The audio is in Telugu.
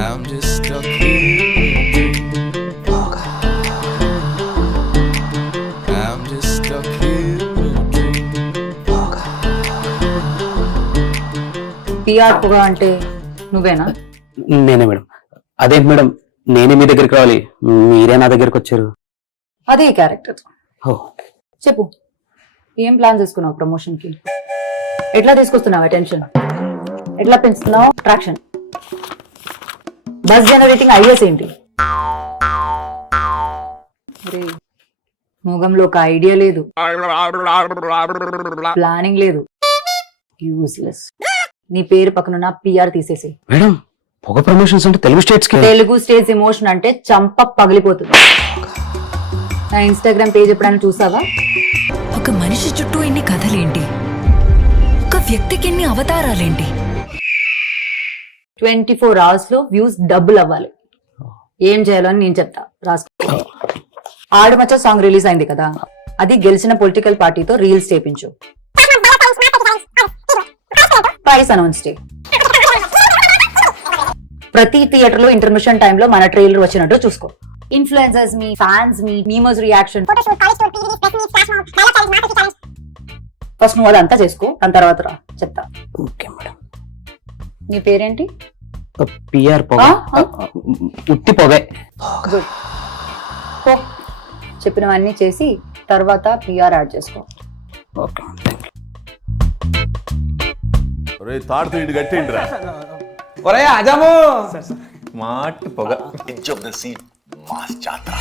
I'm just stuck here. I'm just stuck here. PR పొగ అంటే నువ్వేనా? నేనే మేడం. అదేంటి మేడం, నేనే మీ దగ్గరికి రావాలి, మీరే నా దగ్గరికి వచ్చారు. అదే క్యారెక్టర్. ఓ, చెప్పు, ఏం ప్లాన్ చేసుకున్నావు ప్రమోషన్ కి? ఎట్లా తీసుకొస్తున్నావు అటెన్షన్? ఎట్లా పెంచుతున్నావు అట్రాక్షన్? బస్ జనరేటింగ్ ఐడియాస్ ఏంటి? అరే, మొగంలో ఒక ఐడియా లేదు, ప్లానింగ్ లేదు, యూస్లెస్. నీ పేరు పక్కనున్న పిఆర్ తీసేసి. మేడం పొగ ప్రమోషన్స్ అంటే తెలుగు స్టేట్స్ కి. తెలుగు స్టేట్స్ ఎమోషన్ అంటే చంప పగిలిపోతుంది. నా ఇన్స్టాగ్రామ్ పేజ్ ఎప్పుడైనా చూసావా? ఒక మనిషి చుట్టూ ఎన్ని కథలేంటి, ఒక వ్యక్తికి ఎన్ని అవతారాలేంటి. 24 hours లో వ్యూస్ డబుల్ అవ్వాలి. ఏం చేయాలో అని నేను చెప్తా, రాసుకో. ఆడమచ్చ సాంగ్ రిలీజ్ అయింది కదా, అది గెలిచిన పొలిటికల్ పార్టీతో రీల్స్ చేపించు, ప్రైస్ అనౌన్స్ చేయి. ప్రతి థియేటర్ లో ఇంటర్మిషన్ టైమ్ లో మన ట్రైలర్ వచ్చినట్టు చూసుకో. ఇన్ఫ్లుయెన్సర్స్ మీ, ఫ్యాన్స్ మీ, మీమర్స్ రియాక్షన్. ఫస్ట్ నువ్వు అదంతా చేసుకో, దాని తర్వాత రా చెప్తా. Okay madam. నీ పేరేంటి? పిఆర్ పొగ. ఉత్తి పొగే. గుడ్. పో, చెప్పినవన్నీ చేసి తర్వాత పిఆర్ యాడ్ చేసుకో. ఓకే. తాడుతూ ఇటు కట్టేండిరా. ఒరే ఆజాము మాట పొగ. Edge of the seat, mass jatra.